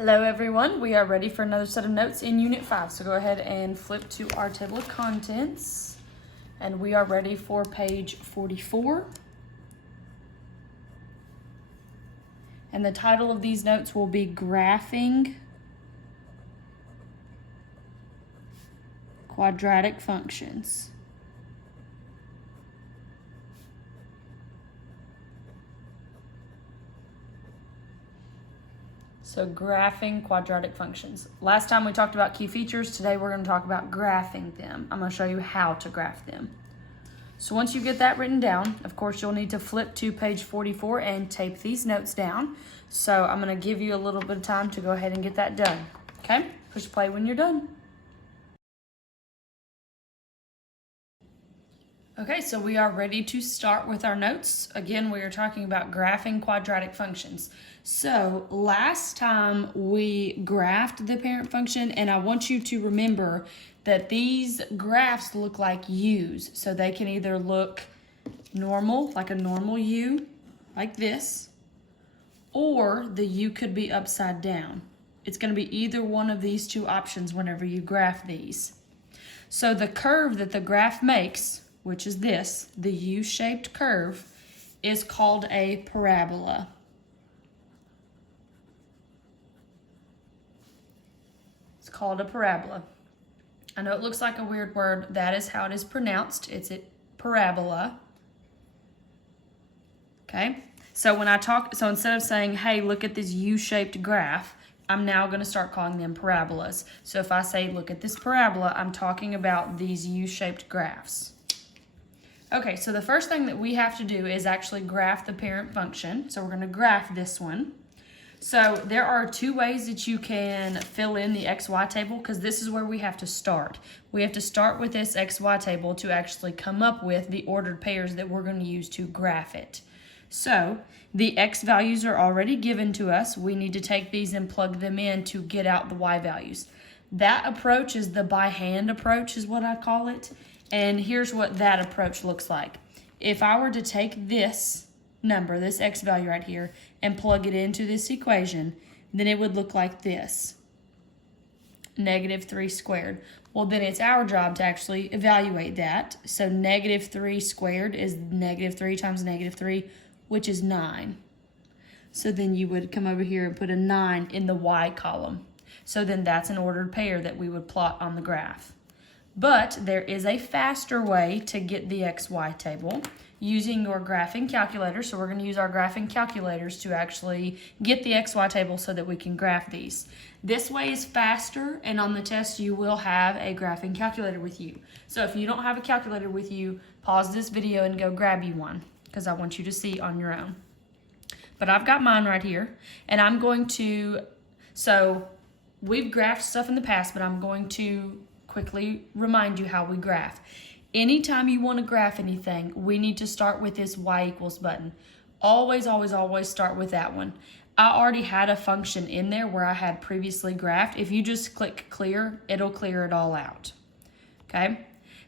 Hello everyone, we are ready for another set of notes in Unit 5. So go ahead and flip to our table of contents. And we are ready for page 44. And the title of these notes will be Graphing Quadratic Functions. So graphing quadratic functions. Last time we talked about key features. Today we're going to talk about graphing them. I'm going to show you how to graph them. So once you get that written down, of course, you'll need to flip to page 44 and tape these notes down. So I'm going to give you a little bit of time to go ahead and get that done. Okay? Push play when you're done. Okay, so we are ready to start with our notes. Again, we are talking about graphing quadratic functions. So last time we graphed the parent function, and I want you to remember that these graphs look like U's. So they can either look normal, like a normal U, like this, or the U could be upside down. It's going to be either one of these two options whenever you graph these. So the curve that the graph makes, which is this, the U-shaped curve, is called a parabola. It's called a parabola. I know it looks like a weird word. That is how it is pronounced. It's a parabola. Okay? So when I talk, so instead of saying, hey, look at this U-shaped graph, I'm now going to start calling them parabolas. So if I say, look at this parabola, I'm talking about these U-shaped graphs. Okay, so the first thing that we have to do is actually graph the parent function. So we're going to graph this one. So there are two ways that you can fill in the XY table, because this is where we have to start. We have to start with this XY table to actually come up with the ordered pairs that we're going to use to graph it. So the X values are already given to us. We need to take these and plug them in to get out the Y values. That approach is the by hand approach, is what I call it. And here's what that approach looks like. If I were to take this number, this X value right here, and plug it into this equation, then it would look like this, -3 squared. Well, then it's our job to actually evaluate that. So -3 squared is -3 times -3, which is 9. So then you would come over here and put a 9 in the Y column. So then that's an ordered pair that we would plot on the graph. But there is a faster way to get the XY table using your graphing calculator. So we're going to use our graphing calculators to actually get the XY table so that we can graph these. This way is faster, and on the test you will have a graphing calculator with you. So if you don't have a calculator with you, pause this video and go grab you one, because I want you to see on your own. But I've got mine right here, and I'm going to, so we've graphed stuff in the past, but I'm going to quickly remind you how we graph. Anytime you want to graph anything, we need to start with this Y equals button. Always, always, always start with that one. I already had a function in there where I had previously graphed. If you just click clear, it'll clear it all out. Okay?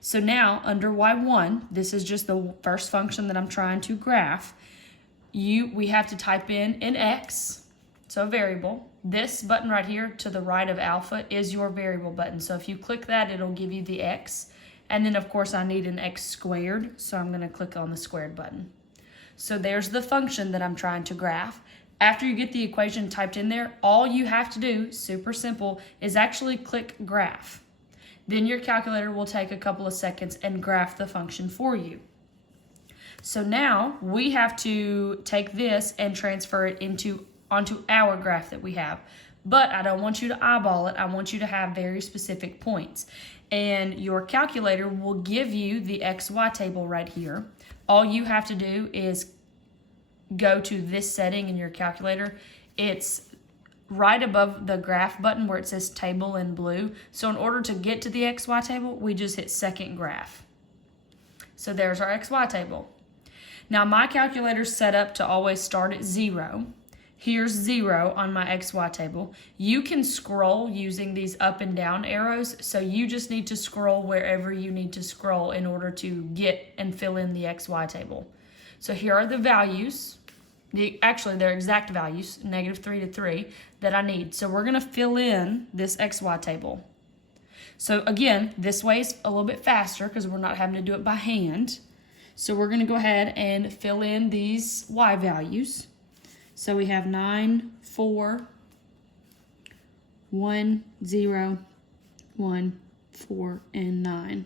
So now under Y1, this is just the first function that I'm trying to graph. We have to type in an X, so a variable. This button right here to the right of alpha is your variable button. So if you click that, it'll give you the X. And then of course I need an X squared, so I'm going to click on the squared button. So there's the function that I'm trying to graph. After you get the equation typed in there, all you have to do, super simple, is actually click graph. Then your calculator will take a couple of seconds and graph the function for you. So now we have to take this and transfer it onto our graph that we have. But I don't want you to eyeball it. I want you to have very specific points. And your calculator will give you the XY table right here. All you have to do is go to this setting in your calculator. It's right above the graph button where it says table in blue. So in order to get to the XY table, we just hit second graph. So there's our XY table. Now my calculator's set up to always start at 0. Here's 0 on my XY table. You can scroll using these up and down arrows, so you just need to scroll wherever you need to scroll in order to get and fill in the XY table. So here are the values. actually their exact values, -3 to 3, that I need. So we're going to fill in this XY table. So again, this way is a little bit faster because we're not having to do it by hand. So we're going to go ahead and fill in these Y values. So we have 9, 4, 1, 0, 1, 4, and 9.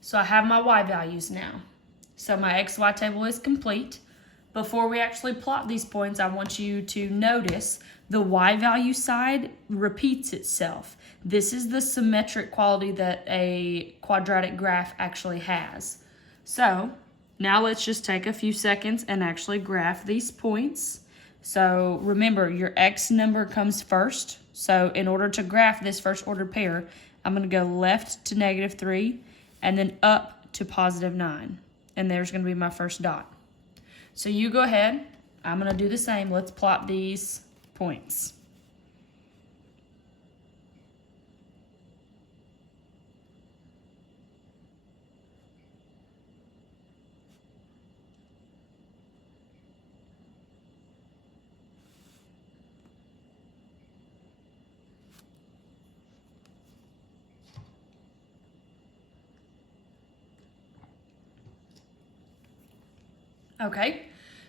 So I have my Y values now. So my XY table is complete. Before we actually plot these points, I want you to notice the Y value side repeats itself. This is the symmetric quality that a quadratic graph actually has. So now let's just take a few seconds and actually graph these points. So remember, your X number comes first. So in order to graph this first ordered pair, I'm going to go left to -3 and then up to +9. And there's going to be my first dot. So you go ahead. I'm going to do the same. Let's plot these points. Okay,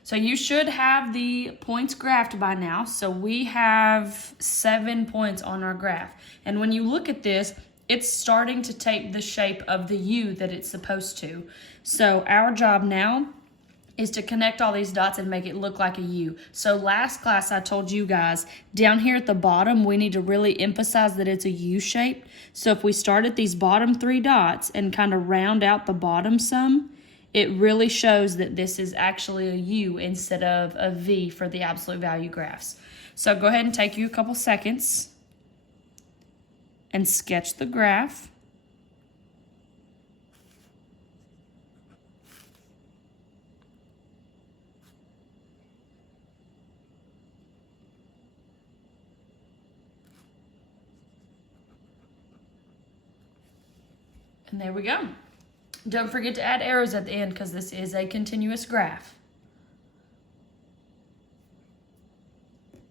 so you should have the points graphed by now. So we have 7 points on our graph. And when you look at this, it's starting to take the shape of the U that it's supposed to. So our job now is to connect all these dots and make it look like a U. So last class I told you guys, down here at the bottom, we need to really emphasize that it's a U shape. So if we start at these bottom 3 dots and kind of round out the bottom some, it really shows that this is actually a U instead of a V for the absolute value graphs. So go ahead and take you a couple seconds and sketch the graph. And there we go. Don't forget to add arrows at the end because this is a continuous graph.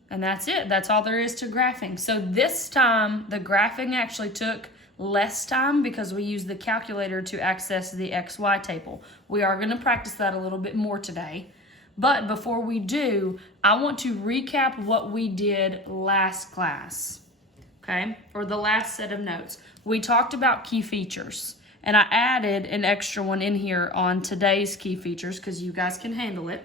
And that's it. That's all there is to graphing. So this time, the graphing actually took less time because we used the calculator to access the XY table. We are going to practice that a little bit more today. But before we do, I want to recap what we did last class, okay? Or the last set of notes. We talked about key features. And I added an extra one in here on today's key features because you guys can handle it.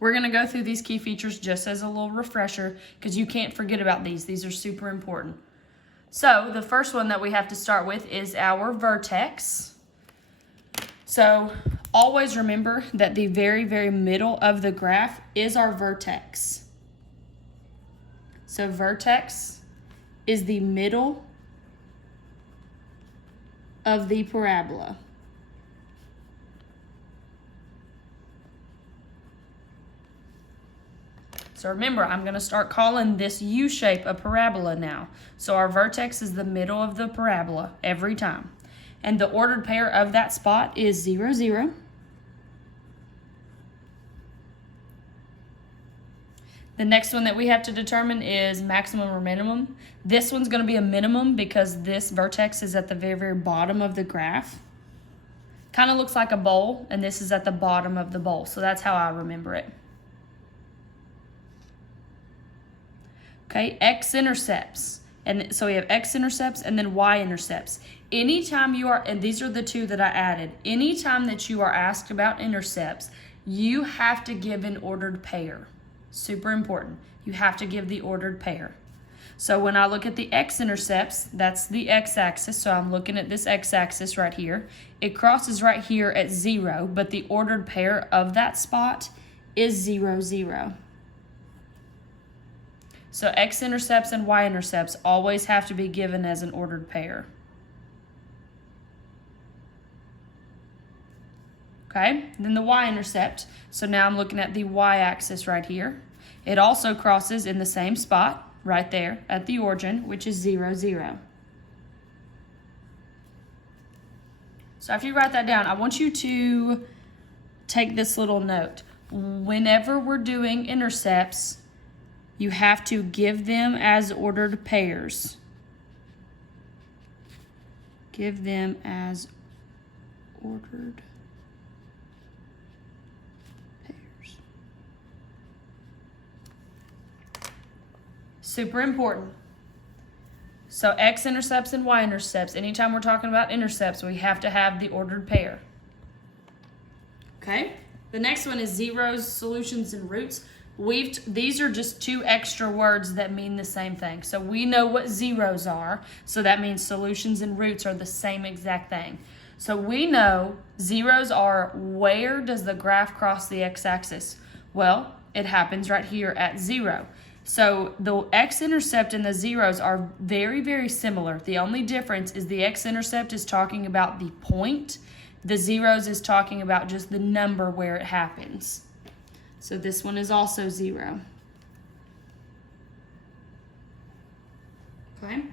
We're going to go through these key features just as a little refresher because you can't forget about these. These are super important. So the first one that we have to start with is our vertex. So always remember that the very, very middle of the graph is our vertex. So vertex is the middle of the parabola. So remember, I'm going to start calling this U shape a parabola now. So our vertex is the middle of the parabola every time. And the ordered pair of that spot is 0, 0. The next one that we have to determine is maximum or minimum. This one's going to be a minimum because this vertex is at the very, very bottom of the graph. Kind of looks like a bowl, and this is at the bottom of the bowl. So that's how I remember it. Okay, x-intercepts. And so we have x-intercepts and then y-intercepts. Anytime you are, and these are the two that I added, anytime that you are asked about intercepts, you have to give an ordered pair. Super important. You have to give the ordered pair. So when I look at the x-intercepts, that's the x-axis. So I'm looking at this x-axis right here. It crosses right here at 0, but the ordered pair of that spot is 0, 0. So x-intercepts and y-intercepts always have to be given as an ordered pair. Okay, then the y-intercept. So now I'm looking at the y-axis right here. It also crosses in the same spot right there at the origin, which is 0, 0. So after you write that down, I want you to take this little note. whenever we're doing intercepts, you have to give them as ordered pairs. Give them as ordered pairs. Super important. So x-intercepts and y-intercepts, anytime we're talking about intercepts, we have to have the ordered pair. Okay? The next one is zeros, solutions, and roots. These are just two extra words that mean the same thing. So we know what zeros are, so that means solutions and roots are the same exact thing. So we know zeros are, where does the graph cross the x-axis? Well, it happens right here at 0. So the x-intercept and the zeros are very, very similar. The only difference is the x-intercept is talking about the point. The zeros is talking about just the number where it happens. So this one is also 0. Okay.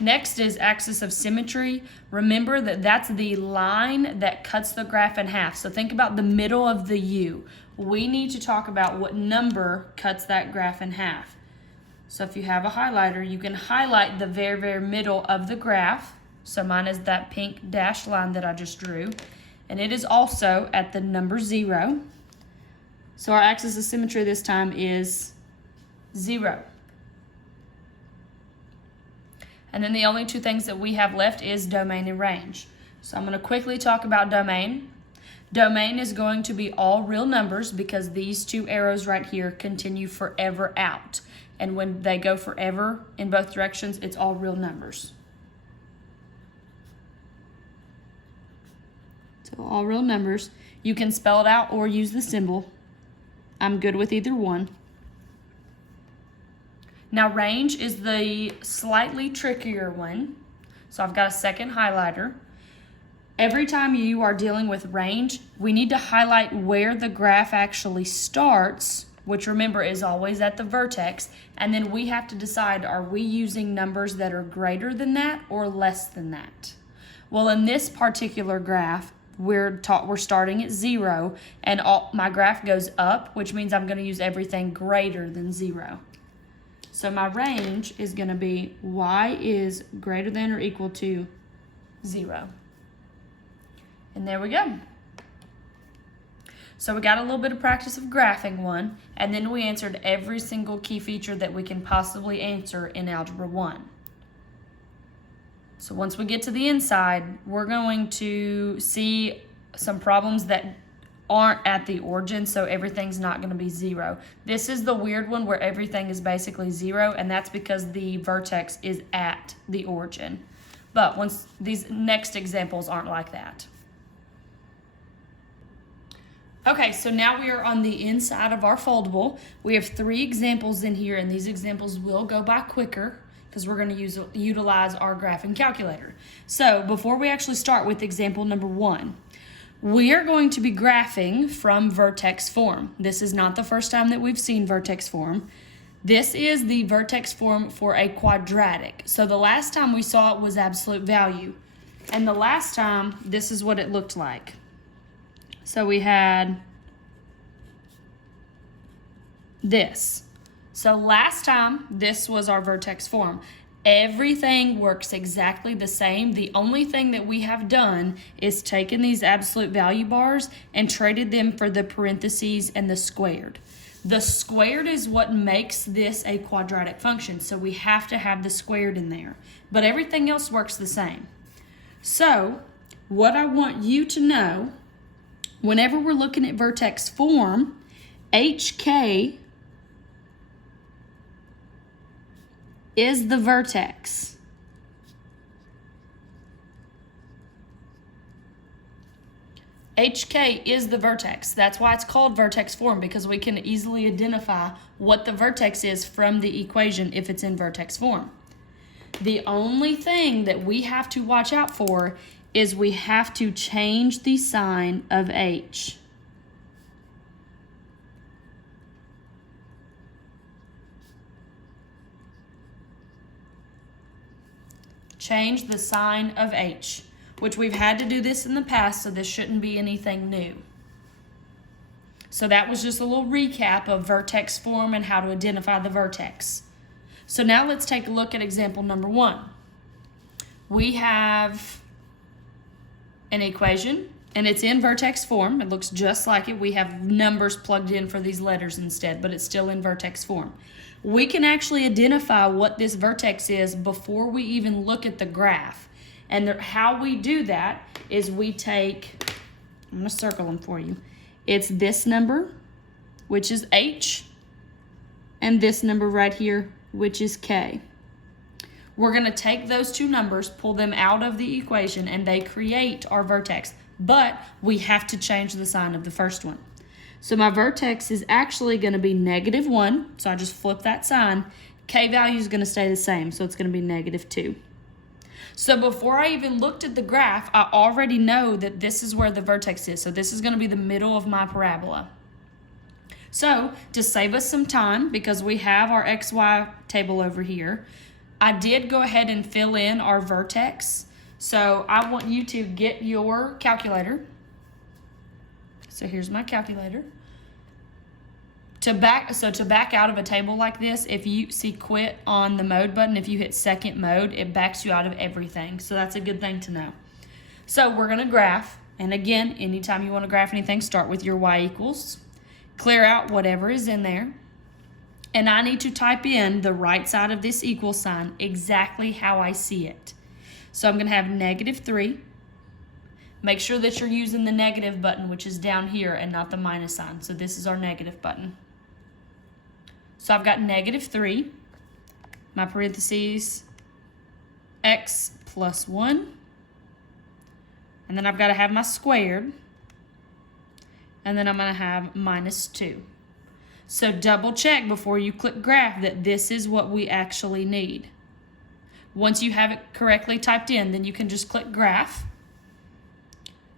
Next is axis of symmetry. Remember that that's the line that cuts the graph in half. So think about the middle of the U. We need to talk about what number cuts that graph in half. So if you have a highlighter, you can highlight the very, very middle of the graph. So mine is that pink dashed line that I just drew. And it is also at the number 0. So our axis of symmetry this time is 0. And then the only two things that we have left is domain and range. So I'm going to quickly talk about domain. Domain is going to be all real numbers because these two arrows right here continue forever out. And when they go forever in both directions, it's all real numbers. So all real numbers. You can spell it out or use the symbol. I'm good with either one. Now range is the slightly trickier one. So I've got a second highlighter. Every time you are dealing with range, we need to highlight where the graph actually starts, which remember is always at the vertex, and then we have to decide, are we using numbers that are greater than that or less than that? Well, in this particular graph, we're starting at 0, and my graph goes up, which means I'm going to use everything greater than 0. So my range is going to be y is greater than or equal to 0. And there we go. So we got a little bit of practice of graphing one, and then we answered every single key feature that we can possibly answer in Algebra 1. So once we get to the inside, we're going to see some problems that aren't at the origin, so everything's not going to be 0. This is the weird one where everything is basically 0, and that's because the vertex is at the origin. But once these next examples aren't like that. Okay, so now we are on the inside of our foldable. We have 3 examples in here, and these examples will go by quicker because we're going to utilize our graphing calculator. So before we actually start with example number 1, we are going to be graphing from vertex form. This is not the first time that we've seen vertex form. This is the vertex form for a quadratic. So the last time we saw it was absolute value. And the last time, this is what it looked like. So we had this. So last time, this was our vertex form. Everything works exactly the same. The only thing that we have done is taken these absolute value bars and traded them for the parentheses and the squared. The squared is what makes this a quadratic function, so we have to have the squared in there. But everything else works the same. So what I want you to know, whenever we're looking at vertex form, HK is the vertex. HK is the vertex. That's why it's called vertex form, because we can easily identify what the vertex is from the equation if it's in vertex form. The only thing that we have to watch out for is we have to change the sign of H. Change the sign of H, which we've had to do this in the past, so this shouldn't be anything new. So that was just a little recap of vertex form and how to identify the vertex. So now let's take a look at example number 1. We have an equation, and it's in vertex form. It looks just like it. We have numbers plugged in for these letters instead, but it's still in vertex form. We can actually identify what this vertex is before we even look at the graph. And how we do that is we take, I'm going to circle them for you. It's this number, which is H, and this number right here, which is K. We're going to take those two numbers, pull them out of the equation, and they create our vertex. But we have to change the sign of the first one. So my vertex is actually going to be -1. So I just flip that sign. K value is going to stay the same. So it's going to be -2. So before I even looked at the graph, I already know that this is where the vertex is. So this is going to be the middle of my parabola. So to save us some time, because we have our XY table over here, I did go ahead and fill in our vertex. So I want you to get your calculator. So here's my calculator. To back out of a table like this, if you see quit on the mode button, if you hit second mode, it backs you out of everything. So that's a good thing to know. So we're going to graph. And again, anytime you want to graph anything, start with your y equals. Clear out whatever is in there. And I need to type in the right side of this equal sign exactly how I see it. So I'm going to have -3. Make sure that you're using the negative button, which is down here, and not the minus sign. So this is our negative button. So I've got -3, my parentheses, x plus 1. And then I've got to have my squared. And then I'm going to have -2. So double check before you click graph that this is what we actually need. Once you have it correctly typed in, then you can just click graph.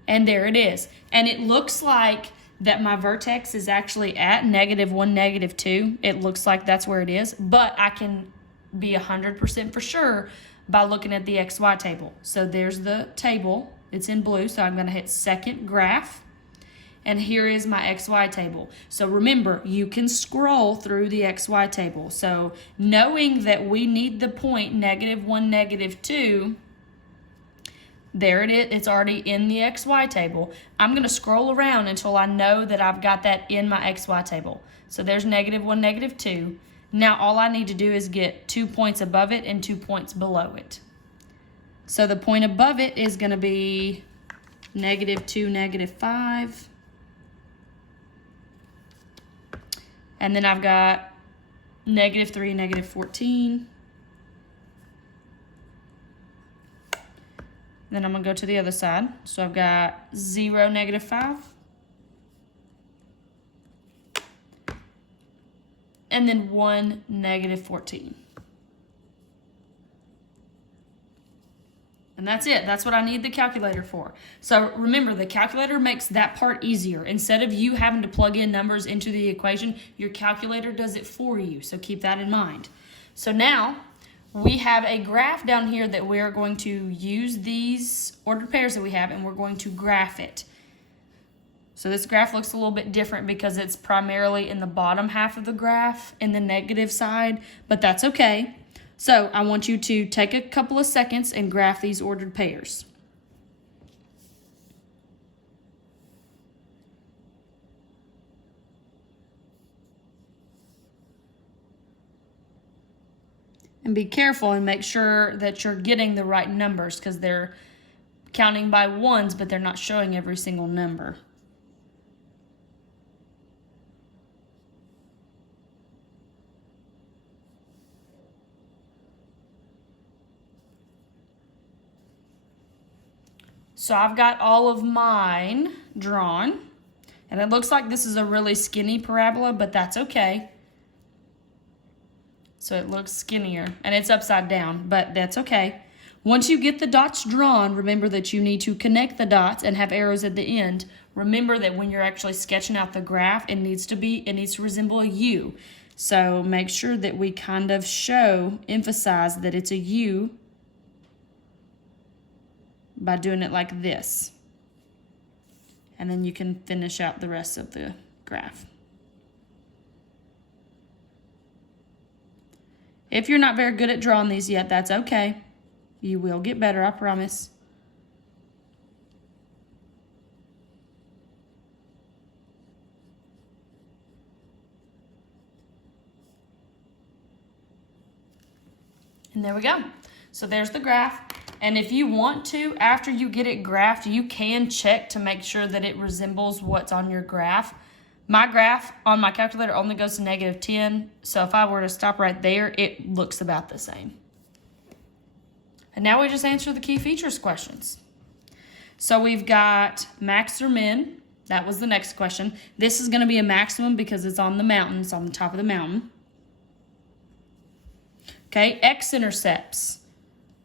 And there it is. And it looks like that my vertex is actually at -1, -2. It looks like that's where it is. But I can be 100% for sure by looking at the XY table. So there's the table. It's in blue. So I'm going to hit second graph. And here is my XY table. So remember, you can scroll through the XY table. So knowing that we need the point -1, -2, there it is. It's already in the XY table. I'm going to scroll around until I know that I've got that in my XY table. So there's -1, -2. Now all I need to do is get 2 points above it and 2 points below it. So the point above it is going to be -2, -5. And then I've got -3, -14. Then I'm going to go to the other side. So I've got 0, -5. And then 1, -14. And that's it. That's what I need the calculator for. So remember, the calculator makes that part easier. Instead of you having to plug in numbers into the equation, your calculator does it for you. So keep that in mind. So now we have a graph down here that we are going to use these ordered pairs that we have, and we're going to graph it. So this graph looks a little bit different because it's primarily in the bottom half of the graph in the negative side, but that's okay. So I want you to take a couple of seconds and graph these ordered pairs. And be careful and make sure that you're getting the right numbers, because they're counting by ones, but they're not showing every single number. So I've got all of mine drawn, and it looks like this is a really skinny parabola, but that's okay. So it looks skinnier, and it's upside down, but that's okay. Once you get the dots drawn, remember that you need to connect the dots and have arrows at the end. Remember that when you're actually sketching out the graph, it needs to resemble a U. So make sure that we kind of emphasize that it's a U by doing it like this. And then you can finish out the rest of the graph. If you're not very good at drawing these yet, that's okay. You will get better, I promise. And there we go. So there's the graph. And if you want to, after you get it graphed, you can check to make sure that it resembles what's on your graph. My graph on my calculator only goes to -10. So if I were to stop right there, it looks about the same. And now we just answer the key features questions. So we've got max or min. That was the next question. This is going to be a maximum because it's on the mountain. It's on the top of the mountain. Okay, x-intercepts.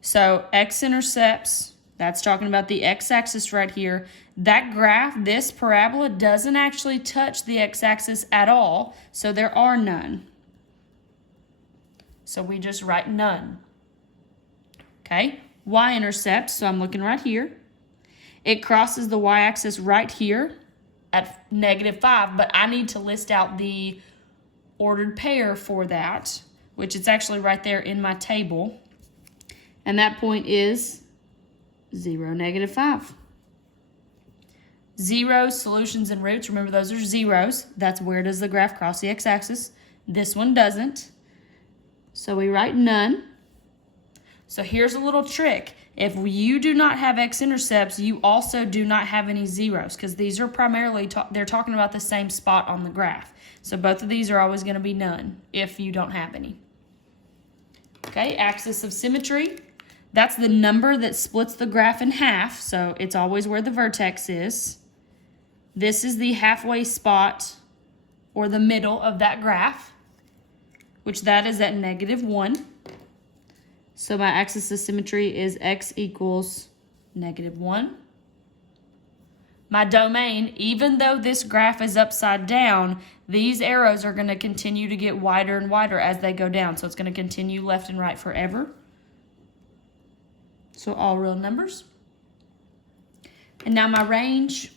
So x-intercepts, that's talking about the x-axis right here. That graph, this parabola, doesn't actually touch the x-axis at all, so there are none. So we just write none. Okay, y-intercepts, so I'm looking right here. It crosses the y-axis right here at -5, but I need to list out the ordered pair for that, which it's actually right there in my table. And that point is 0, -5. Zeros, solutions, and roots. Remember, those are zeros. That's where does the graph cross the x-axis. This one doesn't. So we write none. So here's a little trick. If you do not have x-intercepts, you also do not have any zeros because these are primarily, they're talking about the same spot on the graph. So both of these are always going to be none if you don't have any. Okay, axis of symmetry. That's the number that splits the graph in half, so it's always where the vertex is. This is the halfway spot or the middle of that graph, which that is at -1. So my axis of symmetry is x equals -1. My domain, even though this graph is upside down, these arrows are going to continue to get wider and wider as they go down. So it's going to continue left and right forever. So all real numbers. And now my range.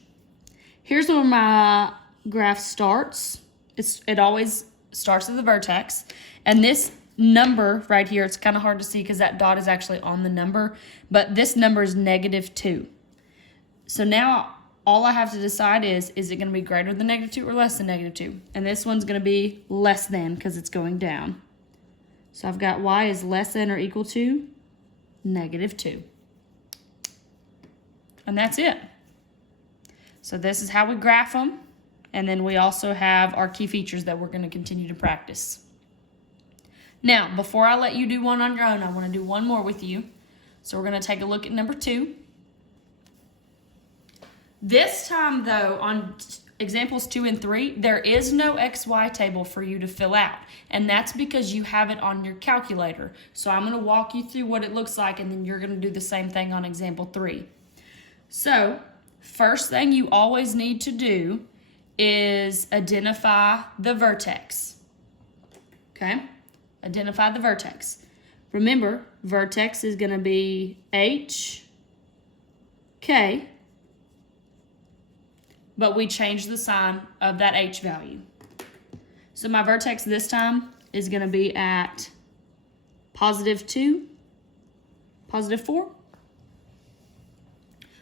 Here's where my graph starts. It always starts at the vertex. And this number right here, it's kind of hard to see because that dot is actually on the number. But this number is -2. So now all I have to decide is it going to be greater than -2 or less than -2? And this one's going to be less than because it's going down. So I've got y is less than or equal to -2. And that's it. So this is how we graph them. And then we also have our key features that we're going to continue to practice. Now, before I let you do one on your own, I want to do one more with you. So we're going to take a look at number 2. This time, though, on examples 2 and 3, there is no XY table for you to fill out. And that's because you have it on your calculator. So I'm going to walk you through what it looks like, and then you're going to do the same thing on example 3. So, first thing you always need to do is identify the vertex. Okay? Identify the vertex. Remember, vertex is going to be H, K, but we changed the sign of that H value. So my vertex this time is going to be at +2, +4.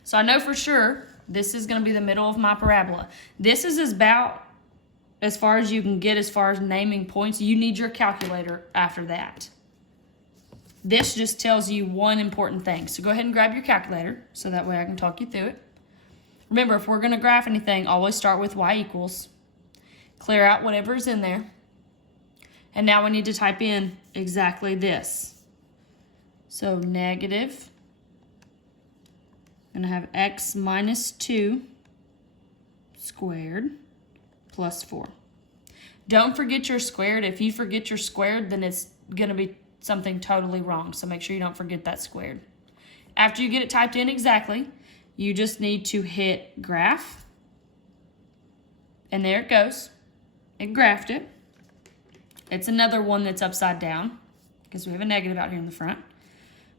So I know for sure this is going to be the middle of my parabola. This is about as far as you can get as far as naming points. You need your calculator after that. This just tells you one important thing. So go ahead and grab your calculator so that way I can talk you through it. Remember, if we're going to graph anything, always start with y equals. Clear out whatever's in there. And now we need to type in exactly this. So negative. I'm going to have x -2 squared plus 4. Don't forget your squared. If you forget your squared, then it's going to be something totally wrong. So make sure you don't forget that squared. After you get it typed in exactly, you just need to hit graph. And there it goes. It graphed it. It's another one that's upside down because we have a negative out here in the front.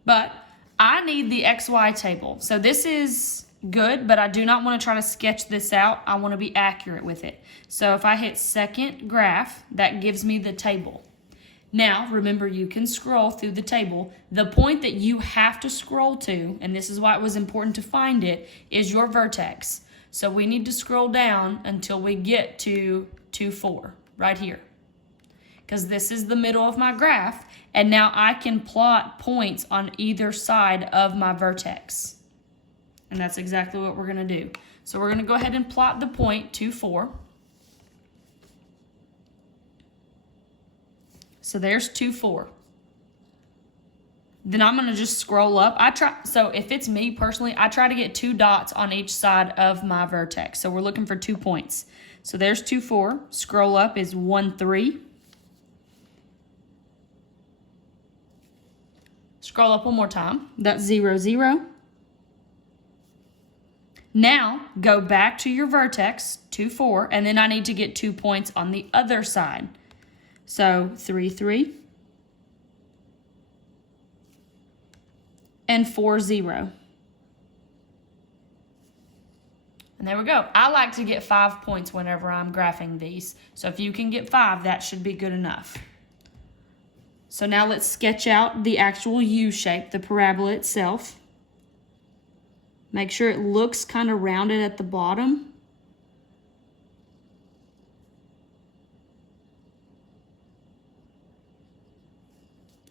But I need the XY table. So this is good, but I do not want to try to sketch this out. I want to be accurate with it. So if I hit second graph, that gives me the table. Now, remember, you can scroll through the table. The point that you have to scroll to, and this is why it was important to find it, is your vertex. So we need to scroll down until we get to 2, 4, right here. Because this is the middle of my graph, and now I can plot points on either side of my vertex. And that's exactly what we're going to do. So we're going to go ahead and plot the point 2, 4. So there's 2, 4. Then I'm going to just scroll up. So if it's me personally, I try to get 2 dots on each side of my vertex. So we're looking for 2 points. So there's 2, 4. Scroll up is 1, 3. Scroll up one more time. That's 0, 0. Now go back to your vertex, 2, 4, and then I need to get 2 points on the other side. So 3, 3. And 4, 0. And there we go. I like to get 5 points whenever I'm graphing these. So if you can get 5, that should be good enough. So now let's sketch out the actual U shape, the parabola itself. Make sure it looks kind of rounded at the bottom.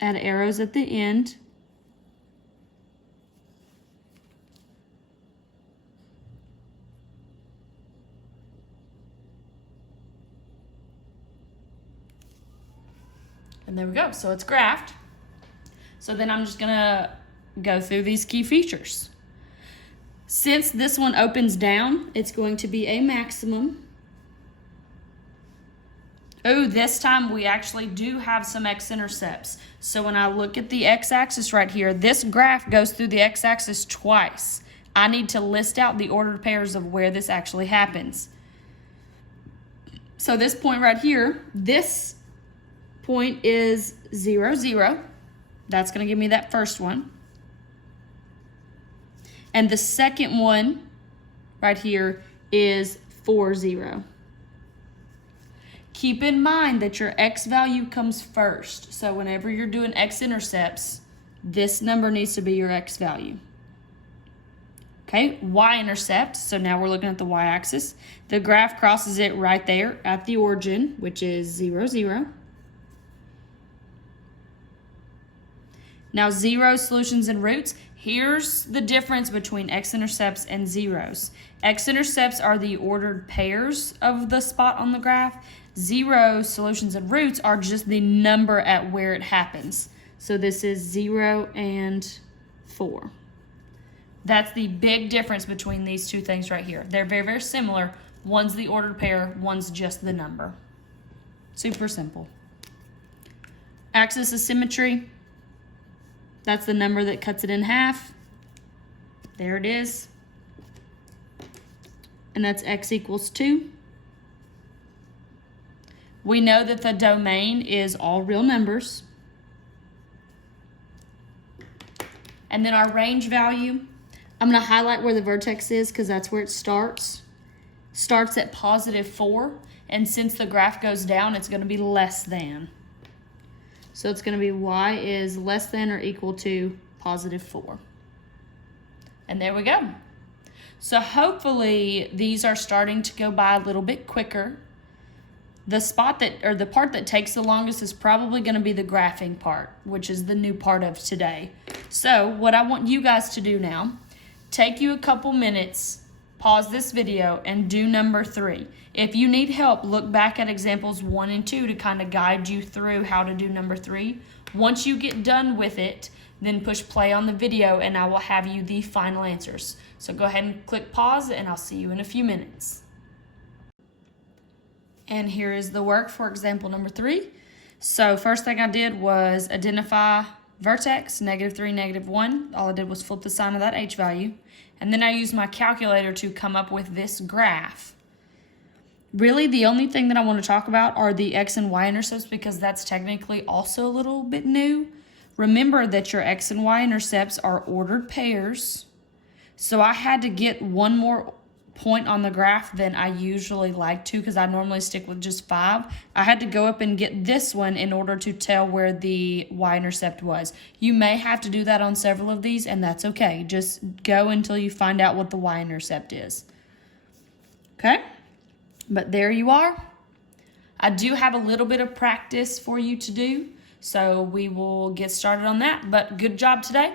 Add arrows at the end. And there we go. So it's graphed. So then I'm just going to go through these key features. Since this one opens down, it's going to be a maximum. Oh, this time we actually do have some x-intercepts. So when I look at the x-axis right here, this graph goes through the x-axis twice. I need to list out the ordered pairs of where this actually happens. So this point right here, this point is 0, 0. That's going to give me that first one. And the second one right here is 4, 0. Keep in mind that your x value comes first. So whenever you're doing x-intercepts, this number needs to be your x value. Okay, y-intercept. So now we're looking at the y-axis. The graph crosses it right there at the origin, which is 0, 0. Now, zero, solutions, and roots. Here's the difference between x-intercepts and zeros. X-intercepts are the ordered pairs of the spot on the graph. Zero, solutions, and roots are just the number at where it happens. So this is 0 and 4. That's the big difference between these two things right here. They're very, very similar. One's the ordered pair, one's just the number. Super simple. Axis of symmetry. That's the number that cuts it in half. There it is. And that's x equals 2. We know that the domain is all real numbers. And then our range value, I'm going to highlight where the vertex is because that's where it starts. Starts at +4. And since the graph goes down, it's going to be less than. So it's going to be y is less than or equal to +4. And there we go. So hopefully these are starting to go by a little bit quicker. The part that takes the longest is probably going to be the graphing part, which is the new part of today. So what I want you guys to do now, take you a couple minutes, pause this video, and do number 3. If you need help, look back at examples 1 and 2 to kind of guide you through how to do number 3. Once you get done with it, then push play on the video and I will have you the final answers. So go ahead and click pause and I'll see you in a few minutes. And here is the work for example number 3. So first thing I did was identify vertex, -3, -1. All I did was flip the sign of that h value. And then I used my calculator to come up with this graph. Really, the only thing that I want to talk about are the x and y intercepts because that's technically also a little bit new. Remember that your x and y intercepts are ordered pairs. So I had to get one more point on the graph than I usually like to, because I normally stick with just 5. I had to go up and get this one in order to tell where the y-intercept was. You may have to do that on several of these, and that's okay. Just go until you find out what the y-intercept is. Okay? But there you are. I do have a little bit of practice for you to do, so we will get started on that. But good job today.